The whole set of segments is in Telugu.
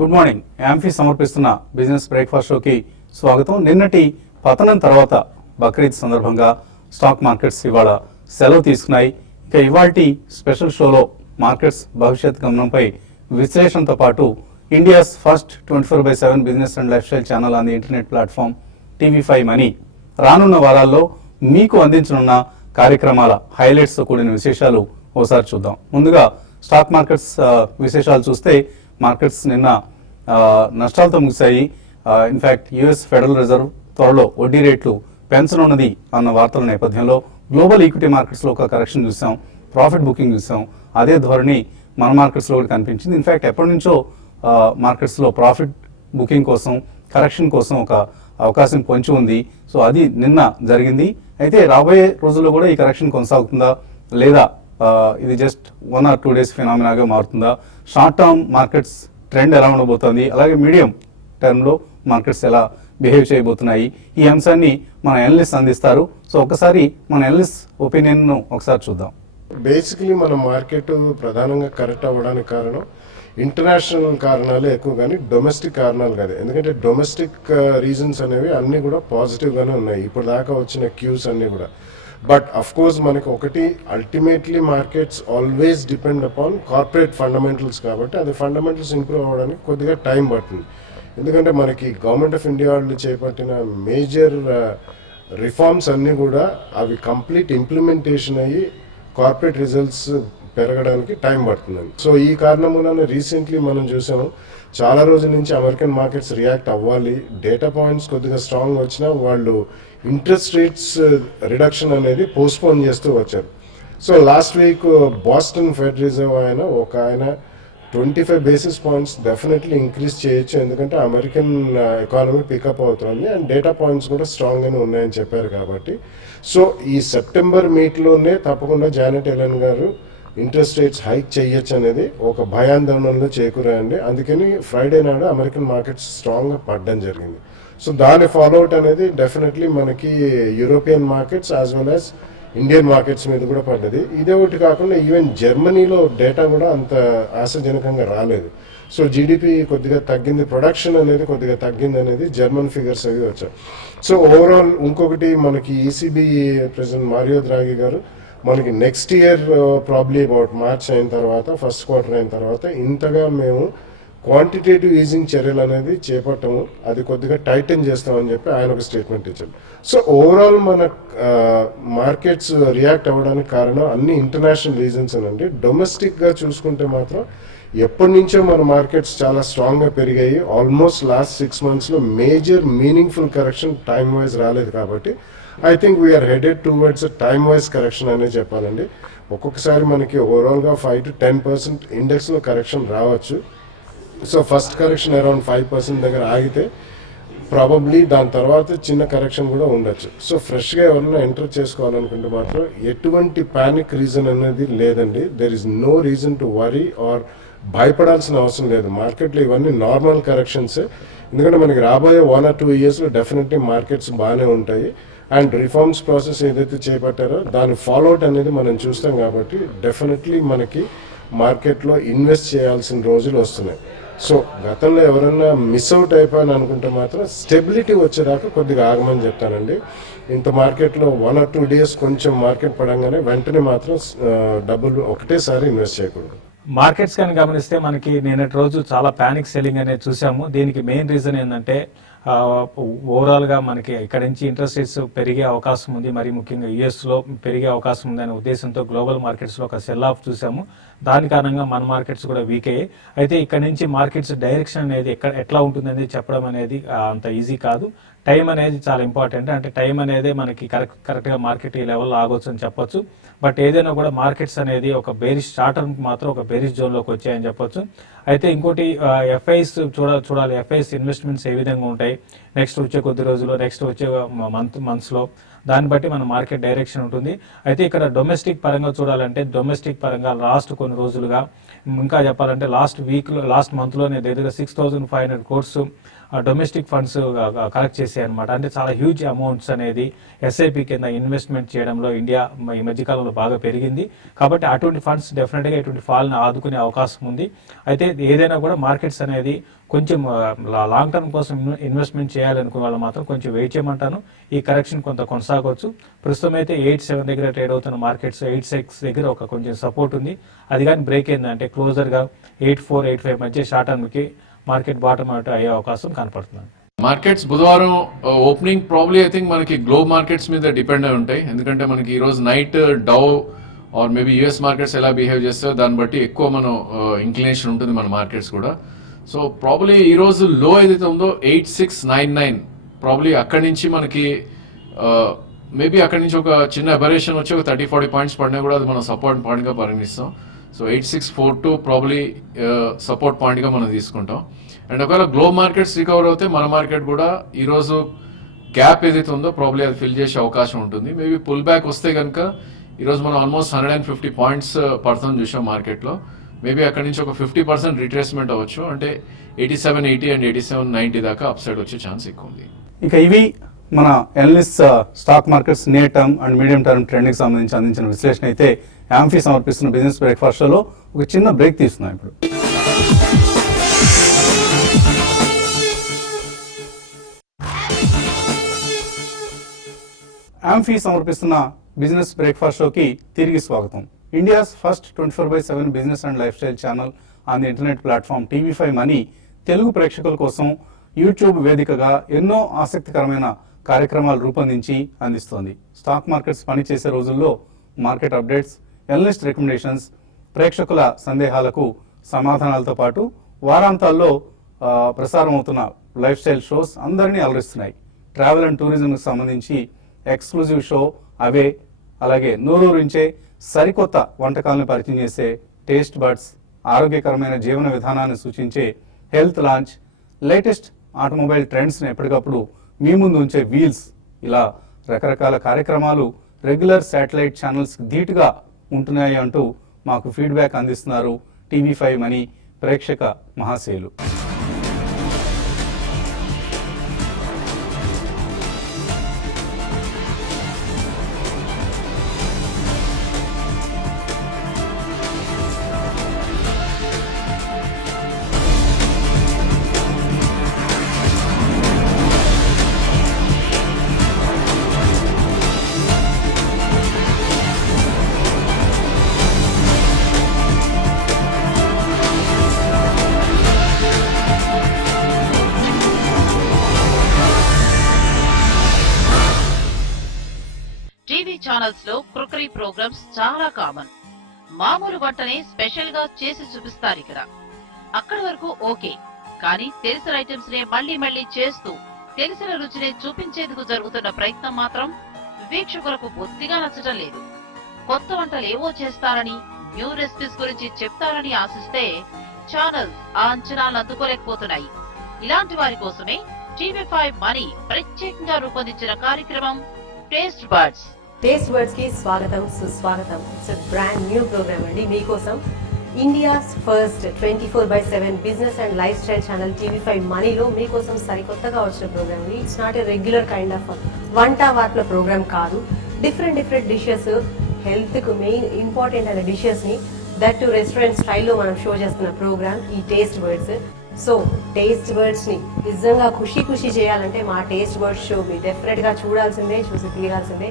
Good morning. యాంఫీ సమర్పిస్తున్న బిజినెస్ బ్రేక్ఫాస్ట్ షోకి స్వాగతం. నిన్నటి పతనం తర్వాత బక్రీద్ సందర్భంగా స్టాక్ మార్కెట్స్ ఇవాళ సెలవు తీసుకున్నాయి. ఇక ఇవాల్టి స్పెషల్ షోలో మార్కెట్స్ భవిష్యత్ గమనంపై విశ్లేషణతో పాటు India's first 24/7 business and life style channel on the internet platform TV5 money రానున్న వారాల్లో మీకు అందించనున్న కార్యక్రమాల హైలైట్స్తో కూడిన విశేషాలు ఓసారి చూద్దాం. ముందుగా స్టాక్ మార్కెట్స్ విశేషాలు చూస్తే మార్కెట్స్ నిన్న నష్టాలతో ముగిశాయి. ఇన్ఫాక్ట్ యుఎస్ ఫెడరల్ రిజర్వ్ త్వరలో వడ్డీ రేట్లు పెంచనున్నది అన్న వార్తల నేపథ్యంలో గ్లోబల్ ఈక్విటీ మార్కెట్స్లో ఒక కరెక్షన్ చూసాం, ప్రాఫిట్ బుకింగ్ చూసాం. అదే ధోరణి మన మార్కెట్స్లో కూడా కనిపించింది. ఇన్ఫాక్ట్ ఎప్పటి నుంచో మార్కెట్స్లో ప్రాఫిట్ బుకింగ్ కోసం, కరెక్షన్ కోసం ఒక అవకాశం పొంచి ఉంది. సో అది నిన్న జరిగింది. అయితే రాబోయే రోజుల్లో కూడా ఈ కరెక్షన్ కొనసాగుతుందా లేదా ఇది జస్ట్ 1 or 2 days ఫినామినాగా మారుతుందా, షార్ట్ టర్మ్ మార్కెట్స్ ట్రెండ్ ఎలా ఉండబోతోంది, అలాగే మీడియం టర్మ్లో మార్కెట్స్ ఎలా బిహేవ్ చేయబోతున్నాయి, ఈ అంశాన్ని మన అనలిస్ట్ అందిస్తారు. సో ఒకసారి మన అనలిస్ట్ ఒపీనియన్ను ఒకసారి చూద్దాం. బేసికలీ మన మార్కెట్ ప్రధానంగా కరెక్ట్ అవ్వడానికి కారణం ఇంటర్నేషనల్ కారణాలే ఎక్కువ, కానీ డొమెస్టిక్ కారణాలు కాదు. ఎందుకంటే డొమెస్టిక్ రీజన్స్ అనేవి అన్నీ కూడా పాజిటివ్గానే ఉన్నాయి ఇప్పుడు దాకా వచ్చిన క్యూస్ అన్నీ కూడా. బట్ అఫ్ కోర్స్ మనకి ఒకటి ultimately markets always depend upon corporate fundamentals, కాబట్టి అది ఫండమెంటల్స్ ఇంప్రూవ్ అవ్వడానికి కొద్దిగా టైం పడుతుంది. ఎందుకంటే మనకి గవర్నమెంట్ ఆఫ్ ఇండియా వాళ్ళు చేపట్టిన మేజర్ రిఫార్మ్స్ అన్నీ కూడా అవి కంప్లీట్ ఇంప్లిమెంటేషన్ అయ్యి కార్పొరేట్ రిజల్ట్స్ పెరగడానికి టైం పడుతుందండి. సో ఈ కారణం వలన రీసెంట్లీ మనం చూసాము, చాలా రోజుల నుంచి అమెరికన్ మార్కెట్స్ రియాక్ట్ అవ్వాలి, డేటా పాయింట్స్ కొద్దిగా స్ట్రాంగ్ వచ్చినా వాళ్ళు ఇంట్రెస్ట్ రేట్స్ రిడక్షన్ అనేది పోస్ట్పోన్ చేస్తూ వచ్చారు. So last week Boston fed reserve ఆయన 25 basis points డెఫినెట్లీ ఇంక్రీజ్ చేయొచ్చు, ఎందుకంటే అమెరికన్ ఎకానమీ పికప్ అవుతుంది అండ్ డేటా పాయింట్స్ కూడా స్ట్రాంగ్గానే ఉన్నాయని చెప్పారు కాబట్టి. సో ఈ సెప్టెంబర్ మీట్లోనే తప్పకుండా జానెట్ ఎలెన్ గారు ఇంట్రెస్ట్ రేట్స్ హైక్ చేయొచ్చు అనేది ఒక భయాందోళనలో చేకూరాయండి. అందుకని ఫ్రైడే నాడు అమెరికన్ మార్కెట్స్ స్ట్రాంగ్గా పడడం జరిగింది. సో దాని ఫాలోఅవుట్ అనేది డెఫినెట్లీ మనకి European markets as well as Indian markets మీద కూడా పడ్డది. ఇదే ఒకటి కాకుండా ఈవెన్ జర్మనీలో డేటా కూడా అంత ఆశాజనకంగా రాలేదు. సో జీడిపి కొద్దిగా తగ్గింది, ప్రొడక్షన్ అనేది కొద్దిగా తగ్గింది అనేది జర్మన్ ఫిగర్స్ అవి వచ్చాయి. సో ఓవరాల్ ఇంకొకటి మనకి ఈసీబీ ప్రెసిడెంట్ మారియో ద్రాగి గారు మనకి next year probably about March అయిన తర్వాత, ఫస్ట్ క్వార్టర్ అయిన తర్వాత ఇంతగా మేము క్వాంటిటేటివ్ ఈజింగ్ చర్యలు అనేది చేపట్టము, అది కొద్దిగా టైటన్ చేస్తామని చెప్పి ఆయన ఒక స్టేట్మెంట్ ఇచ్చారు. సో ఓవరాల్ మన మార్కెట్స్ రియాక్ట్ అవ్వడానికి కారణం అన్ని ఇంటర్నేషనల్ రీజన్స్ అనండి. డొమెస్టిక్గా చూసుకుంటే మాత్రం ఎప్పటి నుంచో మన మార్కెట్స్ చాలా స్ట్రాంగ్గా పెరిగాయి. ఆల్మోస్ట్ లాస్ట్ 6 monthsలో major meaningful correction time wise రాలేదు కాబట్టి I think we're headed towards time wise correction అనే చెప్పాలండి. ఒక్కొక్కసారి మనకి ఓవరాల్గా 5 to 10% ఇండెక్స్లో కరెక్షన్ రావచ్చు. సో ఫస్ట్ కరెక్షన్ అరౌండ్ 5% దగ్గర ఆగితే ప్రాబబ్లీ దాని తర్వాత చిన్న కరెక్షన్ కూడా ఉండొచ్చు. సో ఫ్రెష్గా ఎవరైనా ఎంటర్ చేసుకోవాలనుకుంటే మాత్రం ఎటువంటి ప్యానిక్ రీజన్ అనేది లేదండి. There is no reason to worry or భయపడాల్సిన అవసరం లేదు. మార్కెట్లో ఇవన్నీ నార్మల్ కరెక్షన్సే, ఎందుకంటే మనకి రాబోయే 1 or 2 yearsలో డెఫినెట్లీ మార్కెట్స్ బాగానే ఉంటాయి. అండ్ రిఫార్మ్స్ ప్రాసెస్ ఏదైతే చేపట్టారో దాని ఫాలోఅవుట్ అనేది మనం చూస్తాం కాబట్టి డెఫినెట్లీ మనకి మార్కెట్లో ఇన్వెస్ట్ చేయాల్సిన రోజులు వస్తున్నాయి. సో గతంలో ఎవరైనా మిస్ అవుట్ అయిపోయాను అనుకుంటే మాత్రం స్టెబిలిటీ వచ్చేదాకా కొద్దిగా ఆగమని చెప్తానండి. ఇంత మార్కెట్లో 1 or 2 days కొంచెం మార్కెట్ పడంగానే వెంటనే మాత్రం డబ్బులు ఒకటేసారి ఇన్వెస్ట్ చేయకూడదు. మార్కెట్స్ కానీ గమనిస్తే మనకి నిన్నటి రోజు చాలా ప్యానిక్ సెల్లింగ్ అనేది చూసాము. దీనికి మెయిన్ రీజన్ ఏంటంటే ఓవరాల్గా మనకి ఇక్కడ నుంచి ఇంట్రెస్ట్ రేట్స్ పెరిగే అవకాశం ఉంది, మరి ముఖ్యంగా యుఎస్లో పెరిగే అవకాశం ఉంది అనే ఉద్దేశంతో గ్లోబల్ మార్కెట్స్లో ఒక సెల్ ఆఫ్ చూసాము. దాని కారణంగా మన మార్కెట్స్ కూడా వీక్ అయ్యాయి. అయితే ఇక్కడ నుంచి మార్కెట్స్ డైరెక్షన్ అనేది ఎట్లా ఉంటుందనేది చెప్పడం అనేది అంత ఈజీ కాదు. టైం అనేది చాలా ఇంపార్టెంట్. అంటే టైం అనేది మనకి కరెక్ట్గా మార్కెట్ ఈ లెవెల్లో ఆగొచ్చు అని చెప్పొచ్చు. బట్ ఏదైనా కూడా మార్కెట్స్ అనేది ఒక బేరిష్ షార్ట్ టర్మ్ మాత్రం ఒక బేరిష్ జోన్లోకి వచ్చాయని చెప్పొచ్చు. అయితే ఇంకోటి ఎఫ్ఐస్ చూడాలి, ఎఫ్ఐస్ ఇన్వెస్ట్మెంట్స్ ఏ విధంగా ఉంటాయి నెక్స్ట్ వచ్చే కొద్ది రోజుల్లో, నెక్స్ట్ వచ్చే మంత్స్లో, దాన్ని బట్టి మన మార్కెట్ డైరెక్షన్ ఉంటుంది. అయితే ఇక్కడ డొమెస్టిక్ పరంగా చూడాలంటే డొమెస్టిక్ పరంగా లాస్ట్ కొన్ని రోజులుగా, ఇంకా చెప్పాలంటే లాస్ట్ మంత్లోనే దగ్గర 6,500 crores డొమెస్టిక్ ఫండ్స్ కలెక్ట్ చేసాయి అనమాట. అంటే చాలా హ్యూజ్ అమౌంట్స్ అనేది ఎస్ఐపి కింద ఇన్వెస్ట్మెంట్ చేయడంలో ఇండియా ఈ మధ్యకాలంలో బాగా పెరిగింది. కాబట్టి అటువంటి ఫండ్స్ డెఫినెట్గా ఇటువంటి ఫాల్ని ఆదుకునే అవకాశం ఉంది. అయితే ఏదైనా కూడా మార్కెట్స్ అనేది కొంచెం లాంగ్ టర్మ్ కోసం ఇన్వెస్ట్మెంట్ చేయాలనుకునే వాళ్ళు మాత్రం కొంచెం వెయిట్ చేయమంటాను. ఈ కరెక్షన్ కొంత కొనసాగవచ్చు. ప్రస్తుతం అయితే 8.7 దగ్గర ట్రేడ్ అవుతున్న మార్కెట్స్ 8.6 దగ్గర ఒక కొంచెం సపోర్ట్ ఉంది. అది కానీ బ్రేక్ అయిందంటే క్లోజర్గా 8.4, 8.5 మధ్య షార్ట్ టర్మ్కి మార్కెట్ బాటమ్ అవుట్ అయ్యే అవకాశం కనపడుతుంది. మార్కెట్స్ బుధవారం ఓపెనింగ్ ప్రాబ్లీ ఐ థింక్ మనకి గ్లోబల్ మార్కెట్స్ మీద డిపెండ్ అయి ఉంటాయి. ఎందుకంటే మనకి ఈరోజు night Dow or maybe US markets ఎలా బిహేవ్ చేస్తారో దాన్ని బట్టి ఎక్కువ మనం ఇంక్లినేషన్ ఉంటుంది మన మార్కెట్స్ కూడా. సో ప్రాబ్లీ ఈరోజు లో ఏదైతే ఉందో 8699 ప్రాబ్లీ అక్కడి నుంచి మనకి మేబీ అక్కడి నుంచి ఒక చిన్న అబరేషన్ వచ్చి ఒక 30-40 పాయింట్స్ పడినా కూడా అది మనం సపోర్ట్ పాయింట్గా పరిగణిస్తాం. సో 8642 ప్రాబ్లీ సపోర్ట్ పాయింట్గా మనం తీసుకుంటాం. అండ్ ఒకవేళ గ్లోబల్ మార్కెట్స్ రికవర్ అవుతే మన మార్కెట్ కూడా ఈరోజు గ్యాప్ ఏదైతే ఉందో ప్రాబ్లీ అది ఫిల్ చేసే అవకాశం ఉంటుంది. మేబీ పుల్ బ్యాక్ వస్తే కనుక ఈరోజు మనం ఆల్మోస్ట్ 150 పాయింట్స్ పడుతుంది చూసాం మార్కెట్లో. మేబీ అక్కడి నుంచి ఒక 50% రిట్రేస్మెంట్ అవ్వచ్చు. అంటే 8780 అండ్ 8790 దాకా అప్ సైడ్ వచ్చే ఛాన్స్ ఎక్కువ ఉంది. ఇక ఇవి మన analyst stock markets near term and medium term ట్రెండ్కి సంబంధించి అందించిన విశ్లేషణ. అయితే యాంఫీ సమర్పిస్తున్న బిజినెస్ బ్రేక్ఫాస్ట్ షోలో ఒక చిన్న బ్రేక్ తీసుకున్నాం ఇప్పుడు. యాంఫీ సమర్పిస్తున్న బిజినెస్ బ్రేక్ఫాస్ట్ షోకి తిరిగి స్వాగతం. India's first 24/7 business and life style channel on the internet platform TV5 money Telugu ప్రేక్షకుల కోసం యూట్యూబ్ వేదికగా ఎన్నో ఆసక్తికరమైన కార్యక్రమాలు రూపొందించి అందిస్తోంది. స్టాక్ మార్కెట్స్ పనిచేసే రోజుల్లో మార్కెట్ అప్డేట్స్, ఎనలిస్ట్ రికమెండేషన్స్, ప్రేక్షకుల సందేహాలకు సమాధానాలతో పాటు వారాంతాల్లో ప్రసారం అవుతున్న లైఫ్ స్టైల్ షోస్ అందరినీ అలరిస్తున్నాయి. ట్రావెల్ అండ్ టూరిజంకి సంబంధించి ఎక్స్క్లూజివ్ షో అవే, అలాగే నోరూరించే సరికొత్త వంటకాలను పరిచయం చేసే టేస్ట్ బడ్స్, ఆరోగ్యకరమైన జీవన విధానాన్ని సూచించే హెల్త్ లాంచ్, లేటెస్ట్ ఆటోమొబైల్ ట్రెండ్స్ని ఎప్పటికప్పుడు మీ ముందు ఉంచే వీల్స్, ఇలా రకరకాల కార్యక్రమాలు రెగ్యులర్ శాటిలైట్ ఛానల్స్ ధీటుగా ఉంటున్నాయి అంటూ మాకు ఫీడ్బ్యాక్ అందిస్తున్నారు TV5 మనీ ప్రేక్షక మహాశయులు. ఛానల్స్ లో క్రుకరీ ప్రోగ్రామ్స్ చాలా కామన్. మామూలు వంటనే స్పెషల్ గా చేసి చూపిస్తారు ఇక్కడ. అక్కడి వరకు ఓకే, కానీ తెలిసిన ఐటమ్స్ నే మళ్లీ మళ్లీ చేస్తూ తెలిసిన రుచిని చూపించేందుకు జరుగుతున్న ప్రయత్నం మాత్రం వీక్షకులకు బొత్తిగా నచ్చటం లేదు. కొత్త వంటలు ఏవో చేస్తారని, న్యూ రెసిపీస్ గురించి చెప్తారని ఆశిస్తే ఛానల్స్ ఆ అంచనాలను అందుకోలేకపోతున్నాయి. ఇలాంటి వారి కోసమే TV5 మనీ ప్రత్యేకంగా రూపొందించిన కార్యక్రమం టేస్ట్ బడ్స్. టేస్ట్ బర్డ్స్ కి స్వాగతం, సుస్వాగతం. ఇట్స్ బ్రాండ్ న్యూ ప్రోగ్రామ్ అండి మీకోసం. India's first 24/7 business and life style channel TV5 మనీలో మీకోసం సరికొత్తగా వచ్చిన program. It's not a regular kind of వంట వార్తల ప్రోగ్రామ్ కాదు. డిఫరెంట్ డిషెస్, హెల్త్ కు మెయిన్ ఇంపార్టెంట్ అయిన డిషెస్ ని దట్ టు రెస్టారెంట్ స్టైల్లో మనం షో చేస్తున్న ప్రోగ్రామ్ ఈ taste birds. So taste birds ని నిజంగా ఖుషి చేయాలంటే మా టేస్ట్ బర్డ్స్ షో మీరు డెఫినెట్ గా చూడాల్సిందే, చూసి తీరాల్సిందే.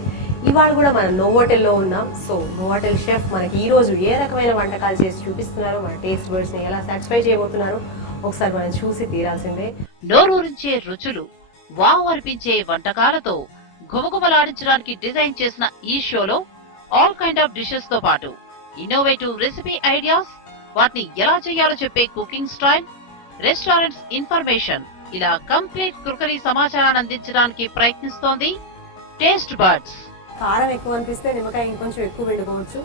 ఇవాళ కూడా మనం నోవోటెల్లో ఉన్నాం. సో నోవోటెల్ షెఫ్ మనకి ఈ రోజు ఏ రకమైన వంటకాలు చేసి చూపిస్తున్నారో, మన టేస్ట్ బర్డ్స్ ని ఎలా సాటిస్ఫై చేయబోతున్నారో ఒకసారి మనం చూసి తీరాల్సిందే. నోరూరించే రుచులు, వావ్ అనిపించే వంటకాలతో గుమగుమలాడించడానికి డిజైన్ చేసిన ఈ షోలో ఆల్ కైండ్ ఆఫ్ డిషెస్ తో పాటు ఇన్నోవేటివ్ రెసిపీ ఐడియాస్, వాటిని ఎలా చేయాలో చెప్పే కుకింగ్ స్టైల్, రెస్టారెంట్స్ ఇన్ఫర్మేషన్, ఇలా కంప్లీట్ క్రుకరీ సమాచారాన్ని అందించడానికి ప్రయత్నిస్తోంది టేస్ట్ బడ్స్. కారం ఎక్కువ అనిపిస్తే నిమ్మకాయ ఇంకొంచెం ఎక్కువ పిండుకోవచ్చు,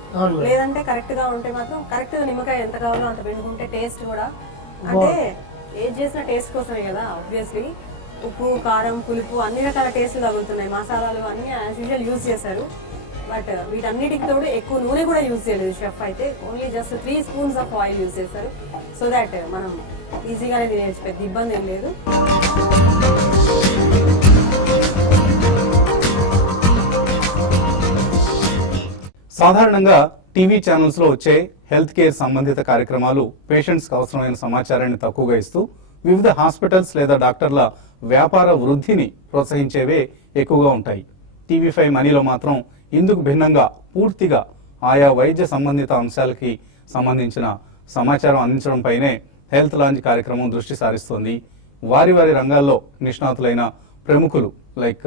లేదంటే కరెక్ట్ గా ఉంటే మాత్రం కరెక్ట్ నిమ్మకాయ ఎంత కావాలో అంత పిండుకుంటే టేస్ట్ కూడా, అంటే ఏది చేసిన టేస్ట్ కోసమే కదా. ఆబ్వియస్లీ ఉప్పు, కారం, పులుపు అన్ని రకాల టేస్ట్లు తగులుతున్నాయి. మసాలాలు అన్ని యాజ్ యూజువల్ యూజ్ చేశారు. బట్ వీటన్నిటికి తోడు ఎక్కువ నూనె కూడా యూజ్ చేయలేదు షెఫ్ అయితే. Only just 3 spoons of oil use చేశారు. సో దాట్ మనం ఈజీగానే తినేయచ్చు, పెద్ద ఇబ్బంది ఏం లేదు. సాధారణంగా టీవీ ఛానల్స్ లో వచ్చే హెల్త్ కేర్ సంబంధిత కార్యక్రమాలు పేషెంట్స్ కు అవసరమైన సమాచారాన్ని తక్కువగా ఇస్తూ వివిధ హాస్పిటల్స్ లేదా డాక్టర్ల వ్యాపార వృద్ధిని ప్రోత్సహించేవే ఎక్కువగా ఉంటాయి. టీవీ5 మనీలో మాత్రం ఇందుకు భిన్నంగా పూర్తిగా ఆయా వైద్య సంబంధిత అంశాలకి సంబంధించిన సమాచారం అందించడంపైనే హెల్త్ లాంజ్ కార్యక్రమం దృష్టి సారిస్తోంది. వారి రంగాల్లో నిష్ణాతులైన ప్రముఖులు లైక్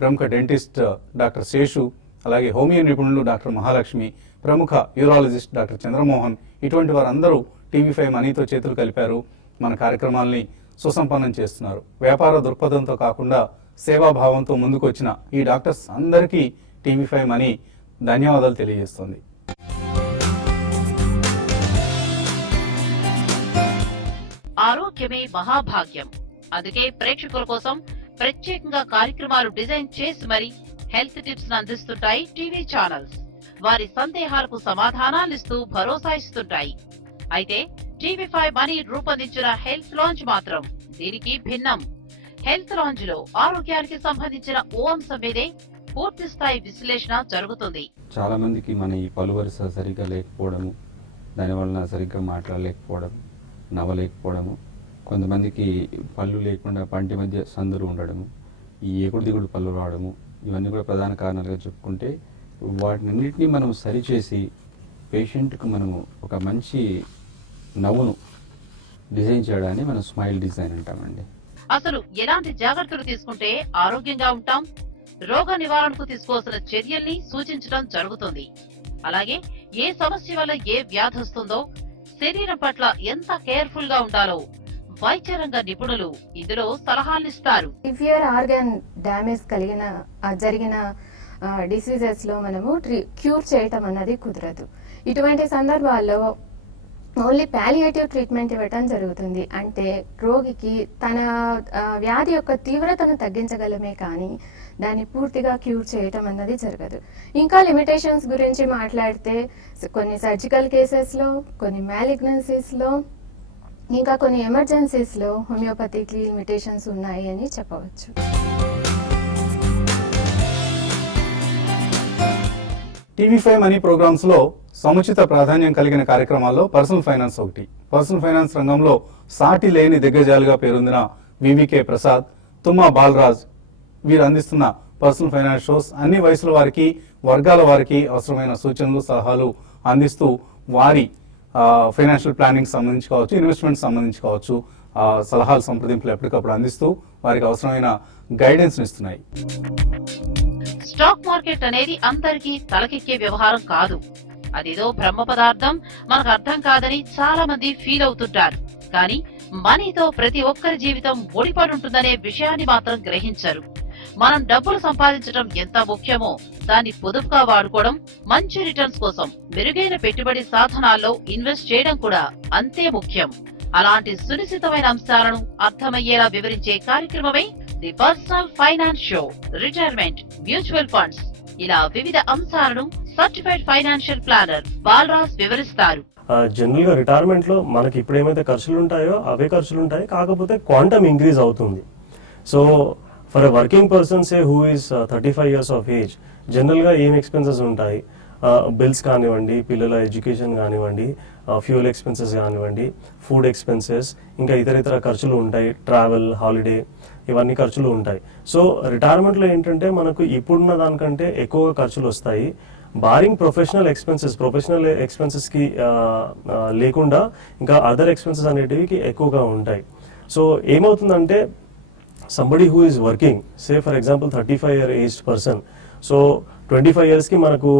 ప్రముఖ డెంటిస్ట్ డాక్టర్ శేషు, అలాగే హోమియో నిపుణులు డాక్టర్ మహాలక్ష్మి, ప్రముఖ యూరాలజిస్ట్ డాక్టర్ చంద్రమోహన్, ఇటువంటి వారందరూ టీవీ5 మనీతో చేతులు కలిపారు. మన కార్యక్రమాల్ని సుసంపన్నం చేస్తున్నారు. వ్యాపార దృక్పథంతో కాకుండా సేవాభావంతో ముందుకొచ్చిన ఈ డాక్టర్స్ అందరికీ టీవీ5 మనీ ధన్యవాదాలు తెలియజేస్తుంది. ఆరోగ్యమే మహాభాగ్యం. అందుకే ప్రేక్షకుల కోసం ప్రత్యేకంగా కార్యక్రమాలు డిజైన్ చేసి మరి హెల్త్ టిప్స్ అందిస్తుంటాయి టీవీ ఛానల్స్. వారి సందేహాలకు సమాధానాలిస్తూ భరోసా ఇస్తుంటాయి. అయితే టీవీ5 మనీ రూపొందించిన హెల్త్ లాంజ్ మాత్రం దీనికి భిన్నం. హెల్త్ లాంజ్ లో ఆరోగ్యానికి సంబంధించిన ఓ అంశం మీదే పూర్తి స్థాయి విశ్లేషణ జరుగుతుంది. చాలా మందికి మన ఈ పలు వరుస సరిగ్గా లేకపోవడము, దానివలన సరిగ్గా మాట్లాడలేకపోవడం, నవ్వలేకపోవడము, కొంతమందికి పళ్ళు లేకుండా పంటి మధ్య సందులు ఉండడము, ఈ ఎగుడు దిగుడు పళ్ళు రావడము, ఇవన్నీ కూడా ప్రధాన కారణాలుగా చెప్పుకుంటే వాటినన్నింటినీ మనం సరిచేసి పేషెంట్కి మనము ఒక మంచి నవ్వును డిజైన్ చేయడాన్ని మనం స్మైల్ డిజైన్ అంటామండి. అసలు ఎలాంటి జాగ్రత్తలు తీసుకుంటే ఆరోగ్యంగా ఉంటాం, రోగ నివారణకు తీసుకోవాల్సిన చర్యల్ని సూచించడం జరుగుతుంది. అలాగే ఏ సమస్య వల్ల ఏ వ్యాధి వస్తుందో, శరీరం పట్ల ఎంత కేర్ఫుల్ గా ఉండాలో వైద్య రంగ నిపుణులు ఇందులో సలహాలిస్తారు. సివియర్ ఆర్గాన్ డ్యామేజ్ జరిగిన డిసీజెస్ లో మనము క్యూర్ చేయటం అన్నది కుదరదు. ఇటువంటి సందర్భాల్లో ఓన్లీ పాలియేటివ్ ట్రీట్మెంట్ ఇవ్వటం జరుగుతుంది. అంటే రోగికి తన వ్యాధి యొక్క తీవ్రతను తగ్గించగలమే కానీ దాన్ని పూర్తిగా క్యూర్ చేయటం అన్నది జరగదు. ఇంకా లిమిటేషన్స్ గురించి మాట్లాడితే కొన్ని సర్జికల్ కేసెస్లో, కొన్ని మ్యాలిగ్నెన్సీస్లో, ఇంకా కొన్ని ఎమర్జెన్సీస్లో హోమియోపతికి లిమిటేషన్స్ ఉన్నాయి అని చెప్పవచ్చు. టీవీ5 మనీ ప్రోగ్రామ్స్ లో సముచిత ప్రాధాన్యం కలిగిన కార్యక్రమాల్లో పర్సనల్ ఫైనాన్స్ ఒకటి. పర్సనల్ ఫైనాన్స్ రంగంలో సాటి లేని దిగ్గజాలుగా పేరొందిన వివికే ప్రసాద్, తుమ్మా బాలరాజ్ వీరు అందిస్తున్న పర్సనల్ ఫైనాన్స్ షోస్ అన్ని వయసుల వారికి, వర్గాల వారికి అవసరమైన సూచనలు, సలహాలు అందిస్తూ వారి ఫైనాన్షియల్ ప్లానింగ్ సంబంధించి కావచ్చు, ఇన్వెస్ట్మెంట్ సంబంధించి కావచ్చు, సలహాలు, సంప్రదింపులు ఎప్పటికప్పుడు అందిస్తూ వారికి అవసరమైన గైడెన్స్ ఇస్తున్నాయి. స్టాక్ మార్కెట్ అనేది అందరికీ తలకెక్కే వ్యవహారం కాదు. అదేదో బ్రహ్మ పదార్థం, మనకు అర్థం కాదని చాలా మంది ఫీల్ అవుతుంటారు. కానీ మనీతో ప్రతి ఒక్కరి జీవితం ముడిపడి ఉంటుందనే విషయాన్ని మాత్రం గ్రహించరు. మనం డబ్బులు సంపాదించడం ఎంత ముఖ్యమో దాన్ని పొదుపుగా వాడుకోవడం, మంచి రిటర్న్స్ కోసం మెరుగైన పెట్టుబడి సాధనాల్లో ఇన్వెస్ట్ చేయడం కూడా అంతే ముఖ్యం. అలాంటి సునిశ్చితమైన అంశాలను అర్థమయ్యేలా వివరించే కార్యక్రమమే the personal finance show. Retirement, mutual funds, ఇలా వివిధ అంశాలను సర్టిఫైడ్ ఫైనాన్షియల్ ప్లానర్ బాలరాజ్ వివరిస్తారు. జనరల్ గా రిటైర్మెంట్ లో మనకి ఇప్పుడు ఏమైతే ఖర్చులు ఉంటాయో అవే ఖర్చులు ఉంటాయి, కాకపోతే క్వాంటమ్ ఇంక్రీజ్ అవుతుంది. So for a working person say who is 35 years of age, general గా ఏం ఎక్స్పెన్సెస్ ఉంటాయి, బిల్స్ కానివ్వండి, పిల్లల ఎడ్యుకేషన్ కానివ్వండి, ఫ్యూయల్ ఎక్స్పెన్సెస్ కానివ్వండి, ఫుడ్ ఎక్స్పెన్సెస్, ఇంకా ఇతర ఖర్చులు ఉంటాయి, ట్రావెల్, హాలిడే, ఇవన్నీ ఖర్చులు ఉంటాయి. సో రిటైర్మెంట్లో ఏంటంటే మనకు ఇప్పుడున్న దానికంటే ఎక్కువగా ఖర్చులు వస్తాయి. బారింగ్ ప్రొఫెషనల్ ఎక్స్పెన్సెస్కి లేకుండా ఇంకా అదర్ ఎక్స్పెన్సెస్ అనేటివి ఎక్కువగా ఉంటాయి. సో ఏమవుతుందంటే somebody who is working, say for example 35-year aged person, so 25 yearsకి మనకు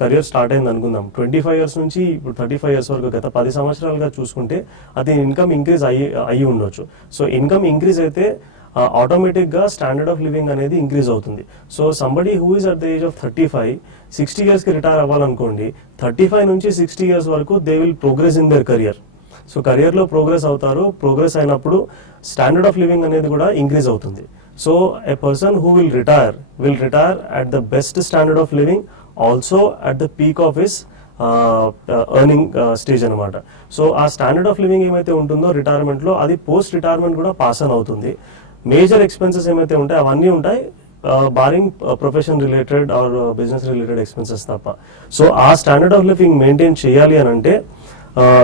కెరియర్ స్టార్ట్ అయింది అనుకుందాం. 25 years నుంచి ఇప్పుడు 35 years వరకు గత 10 సంవత్సరాలుగా చూసుకుంటే అది ఇన్కమ్ ఇంక్రీజ్ అయ్యి ఉండొచ్చు. సో ఇన్కమ్ ఇంక్రీజ్ అయితే ఆటోమేటిక్గా స్టాండర్డ్ ఆఫ్ లివింగ్ అనేది ఇంక్రీజ్ అవుతుంది. So somebody who is at the age of 35, 60 yearsకి రిటైర్ అవ్వాలనుకోండి, 35 నుంచి 60 years వరకు they will progress in their career. So కెరియర్లో ప్రోగ్రెస్ అవుతారు. ప్రోగ్రెస్ అయినప్పుడు స్టాండర్డ్ ఆఫ్ లివింగ్ అనేది కూడా ఇంక్రీజ్ అవుతుంది. So a person who will retire at the best standard of living, also at the peak of his earning stage అనమాట. సో ఆ స్టాండర్డ్ ఆఫ్ లివింగ్ ఏమైతే ఉంటుందో రిటైర్మెంట్లో అది పోస్ట్ రిటైర్మెంట్ కూడా పాస్ ఆన్ అవుతుంది. మేజర్ ఎక్స్పెన్సెస్ ఏమైతే ఉంటాయి అవన్నీ ఉంటాయి barring profession related or business related expenses తప్ప. సో ఆ స్టాండర్డ్ ఆఫ్ లివింగ్ మెయింటైన్ చేయాలి అని అంటే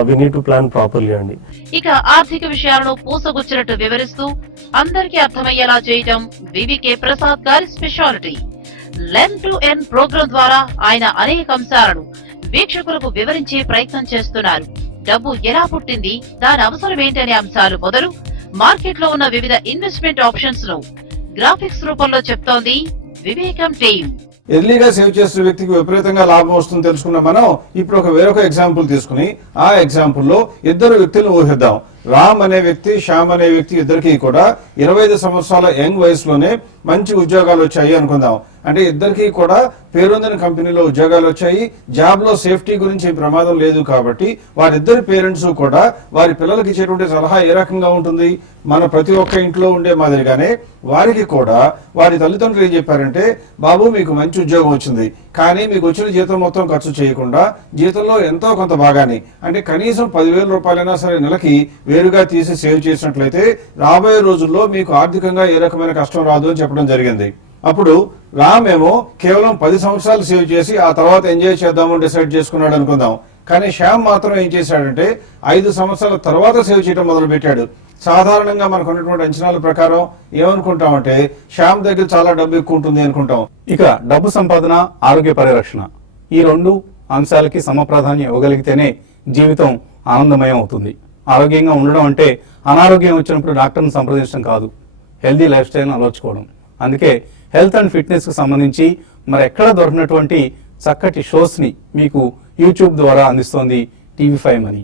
we need to plan properly అండి. ఇక ఆర్థిక విషయాలను పూసగుచ్చినట్టు వివరిస్తూ అందరికీ అర్థమయ్యేలా చేయటం వివికే ప్రసాద్ గారి speciality. Learn to earn program ద్వారా ఆయన అనేక అంశాలను వీక్షకులకు వివరించే ప్రయత్నం చేస్తున్నారు. డబ్బు ఎలా పుట్టింది, దాని అవసరం ఏంటనే అంశాలు మొదలు మార్కెట్ లో ఉన్న వివిధ ఇన్వెస్ట్మెంట్ ఆప్షన్స్ ను గ్రాఫిక్స్ రూపంలో చెప్తోంది వివేకం టీమ్. ఎర్లీగా సేవ్ చేసిన వ్యక్తికి విపరీతంగా లాభం వస్తుంది తెలుసుకున్న మనం ఇప్పుడు వేరొక ఎగ్జాంపుల్ తీసుకుని ఆ ఎగ్జాంపుల్లో ఇద్దరు వ్యక్తులను ఊహిద్దాం. రామ్ అనే వ్యక్తి, శ్యామ్ అనే వ్యక్తి ఇద్దరికి కూడా 25 సంవత్సరాల యంగ్ వయసులోనే మంచి ఉద్యోగాలు వచ్చాయి అనుకుందాం. అంటే ఇద్దరికి కూడా పేరొందిన కంపెనీలో ఉద్యోగాలు వచ్చాయి. జాబ్ లో సేఫ్టీ గురించి ప్రమాదం లేదు కాబట్టి వారిద్దరి పేరెంట్స్ కూడా వారి పిల్లలకి ఇచ్చేటువంటి సలహా ఏ రకంగా ఉంటుంది? మన ప్రతి ఒక్క ఇంట్లో ఉండే మాదిరిగానే వారికి కూడా వారి తల్లిదండ్రులు ఏం చెప్పారంటే, బాబు మీకు మంచి ఉద్యోగం వచ్చింది, కానీ మీకు వచ్చిన జీతం మొత్తం ఖర్చు చేయకుండా జీతంలో ఎంతో కొంత భాగాన్ని అంటే కనీసం 10,000 రూపాయలైనా సరే నెలకి వేరుగా తీసి సేవ్ చేసినట్లయితే రాబోయే రోజుల్లో మీకు ఆర్థికంగా ఏ రకమైన కష్టం రాదు అని చెప్పడం జరిగింది. అప్పుడు రామ్ ఏమో కేవలం 10 సంవత్సరాలు సేవ్ చేసి ఆ తర్వాత ఎంజాయ్ చేద్దామని డిసైడ్ చేసుకున్నాడు అనుకుందాం. కానీ శ్యామ్ మాత్రం ఏం చేశాడంటే 5 సంవత్సరాల తర్వాత సేవ్ చేయడం మొదలు పెట్టాడు. సాధారణంగా మనకు ఉన్నటువంటి అంచనాల ప్రకారం ఏమనుకుంటామంటే శ్యామ్ దగ్గర చాలా డబ్బు ఎక్కువ ఉంటుంది అనుకుంటాం. ఇక డబ్బు సంపాదన, ఆరోగ్య పరిరక్షణ ఈ రెండు అంశాలకి సమప్రాధాన్యం ఇవ్వగలిగితేనే జీవితం ఆనందమయం అవుతుంది. ఆరోగ్యంగా ఉండడం అంటే అనారోగ్యం వచ్చినప్పుడు డాక్టర్ని సంప్రదించడం కాదు, హెల్దీ లైఫ్ స్టైల్ని అలవర్చుకోవడం. అందుకే హెల్త్ అండ్ ఫిట్నెస్ కు సంబంధించి మరి ఎక్కడ దొరికినటువంటి చక్కటి షోస్ ని మీకు యూట్యూబ్ ద్వారా అందిస్తోంది TV5 money.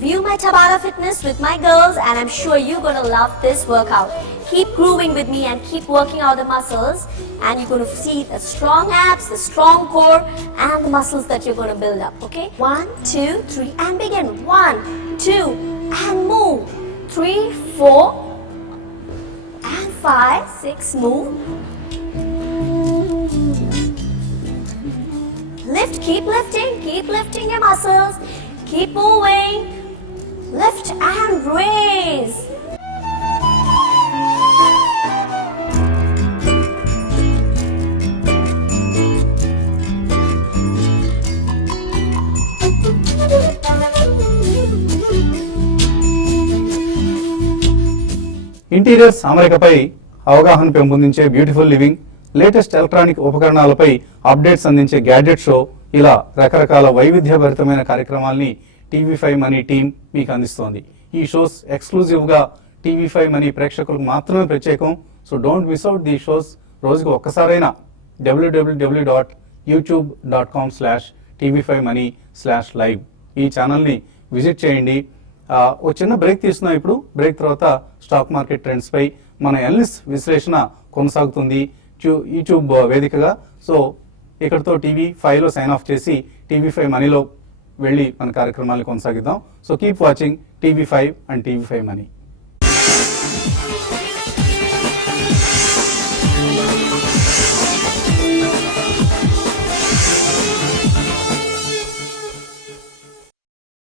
View my Tabata Fitness with my girls, and I'm sure you're gonna love this workout. Keep grooving with me and keep working out the muscles, and you're gonna see the strong abs, the strong core, and the muscles that you're gonna build up, okay? 1, 2, 3, and begin. 1, 2, and move. 3, 4, and 5, 6, move. Lift, keep lifting your muscles. Keep moving. Lift and raise. Interiors అమరికపై అవగాహన పెంపొందించే బ్యూటిఫుల్ లివింగ్, లేటెస్ట్ ఎలక్ట్రానిక్ ఉపకరణాలపై అప్డేట్స్ అందించే గ్యాడ్జెట్ షో, ఇలా రకరకాల వైవిధ్యభరితమైన కార్యక్రమాల్ని టీవీ5 మనీ టీం మీకు అందిస్తోంది. ఈ షోస్ ఎక్స్క్లూజివ్ గా టీవీ5 మనీ ప్రేక్షకులకు మాత్రమే ప్రత్యేకం. So don't miss out the shows. రోజుకు ఒక్కసారైనా www.youtube.com/tv5money/live ఈ ఛానల్ని విజిట్ చేయండి. ఓ చిన్న బ్రేక్ తీసుకున్నాం. ఇప్పుడు బ్రేక్ తర్వాత స్టాక్ మార్కెట్ ట్రెండ్స్ పై మన ఎనలిస్ట్ విశ్లేషణ కొనసాగుతుంది యూట్యూబ్ వేదికగా. సో ఇక్కడతో టీవీ5లో సైన్ ఆఫ్ చేసి టీవీ5 మనీలో వెళ్ళి మన కార్యక్రమాన్ని కొనసాగిద్దాం. So keep watching TV5 and TV5 money.